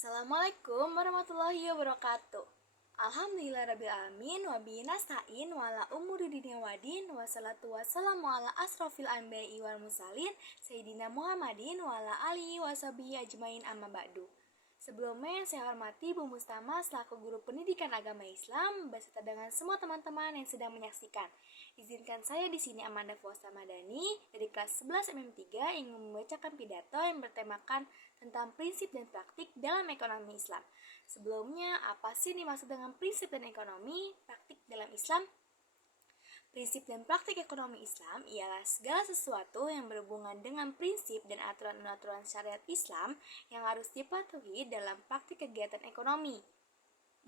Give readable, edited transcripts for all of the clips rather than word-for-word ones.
Assalamualaikum warahmatullahi wabarakatuh. Alhamdulillahirrabbilalamin. Wabihi nasta'in wala umuri dunya waddin. Wassalatu wassalamu ala asrofil anbiya'i wal mursalin Sayyidina Muhammadin wa ala alihi washabihi ajmain amma ba'du. Sebelumnya yang saya hormati Bu Mustama selaku guru pendidikan agama Islam beserta dengan semua teman-teman yang sedang menyaksikan. Izinkan saya di sini Amanda Fausta Madani dari kelas 11 MM3 ingin membacakan pidato yang bertemakan tentang prinsip dan praktik dalam ekonomi Islam. Sebelumnya, apa sih dimaksud dengan prinsip dan ekonomi praktik dalam Islam? Prinsip dan praktik ekonomi Islam ialah segala sesuatu yang berhubungan dengan prinsip dan aturan-aturan syariat Islam yang harus dipatuhi dalam praktik kegiatan ekonomi.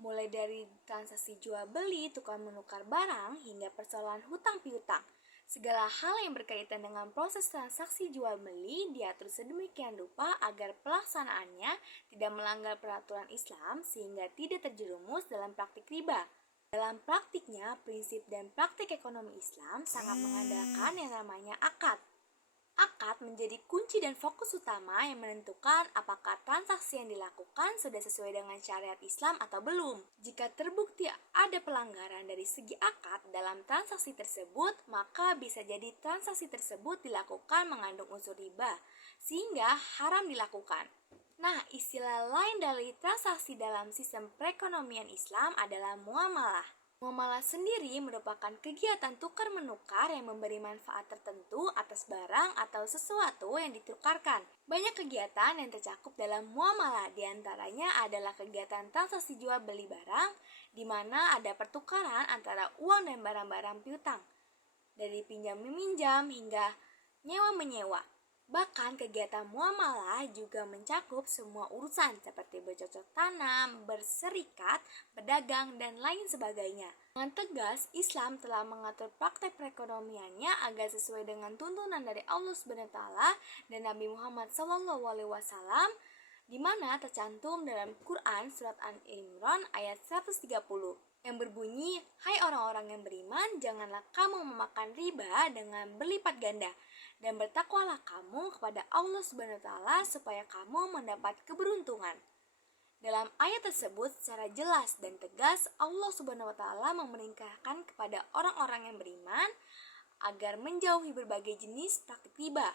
Mulai dari transaksi jual beli, tukar menukar barang, hingga persoalan hutang piutang. Segala hal yang berkaitan dengan proses transaksi jual beli diatur sedemikian rupa agar pelaksanaannya tidak melanggar peraturan Islam sehingga tidak terjerumus dalam praktik riba. Dalam praktiknya, prinsip dan praktik ekonomi Islam sangat mengandalkan yang namanya akad. Akad menjadi kunci dan fokus utama yang menentukan apakah transaksi yang dilakukan sudah sesuai dengan syariat Islam atau belum. Jika terbukti ada pelanggaran dari segi akad dalam transaksi tersebut, maka bisa jadi transaksi tersebut dilakukan mengandung unsur riba, sehingga haram dilakukan. Nah, istilah lain dari transaksi dalam sistem perekonomian Islam adalah muamalah. Muamalah sendiri merupakan kegiatan tukar-menukar yang memberi manfaat tertentu atas barang atau sesuatu yang ditukarkan. Banyak kegiatan yang tercakup dalam muamalah, diantaranya adalah kegiatan transaksi jual beli barang, di mana ada pertukaran antara uang dan barang-barang piutang, dari pinjam-meminjam hingga nyewa-menyewa. Bahkan kegiatan muamalah juga mencakup semua urusan seperti bercocok tanam, berserikat, berdagang, dan lain sebagainya. Dengan tegas, Islam telah mengatur praktek perekonomiannya agar sesuai dengan tuntunan dari Allah SWT dan Nabi Muhammad SAW, di mana tercantum dalam Quran surat Al-Imran ayat 130 yang berbunyi, "Hai orang-orang yang beriman, janganlah kamu memakan riba dengan berlipat ganda, dan bertakwalah kamu kepada Allah SWT supaya kamu mendapat keberuntungan." Dalam ayat tersebut secara jelas dan tegas Allah SWT memerintahkan kepada orang-orang yang beriman agar menjauhi berbagai jenis praktik riba.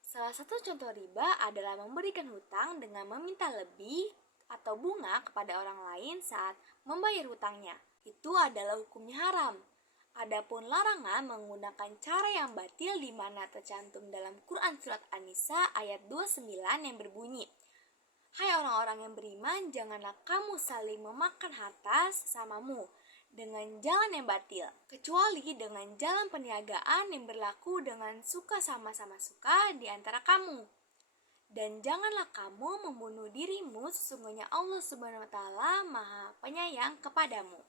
Salah satu contoh riba adalah memberikan hutang dengan meminta lebih atau bunga kepada orang lain saat membayar hutangnya. Itu adalah hukumnya haram. Adapun larangan menggunakan cara yang batil di mana tercantum dalam Quran surat An-Nisa ayat 29 yang berbunyi, "Hai orang-orang yang beriman, janganlah kamu saling memakan harta sesamamu dengan jalan yang batil, kecuali dengan jalan perniagaan yang berlaku dengan suka sama-sama suka di antara kamu. Dan janganlah kamu membunuh dirimu, sesungguhnya Allah SWT Maha Penyayang kepadamu."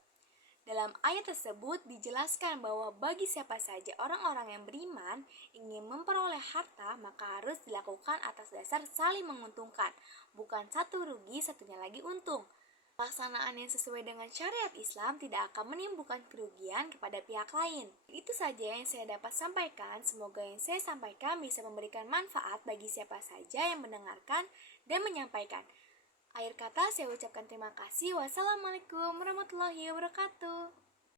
Dalam ayat tersebut dijelaskan bahwa bagi siapa saja orang-orang yang beriman ingin memperoleh harta, maka harus dilakukan atas dasar saling menguntungkan, bukan satu rugi satunya lagi untung. Pelaksanaan yang sesuai dengan syariat Islam tidak akan menimbulkan kerugian kepada pihak lain. Itu saja yang saya dapat sampaikan. Semoga yang saya sampaikan bisa memberikan manfaat bagi siapa saja yang mendengarkan dan menyampaikan. Akhir kata saya ucapkan terima kasih. Wassalamualaikum warahmatullahi wabarakatuh.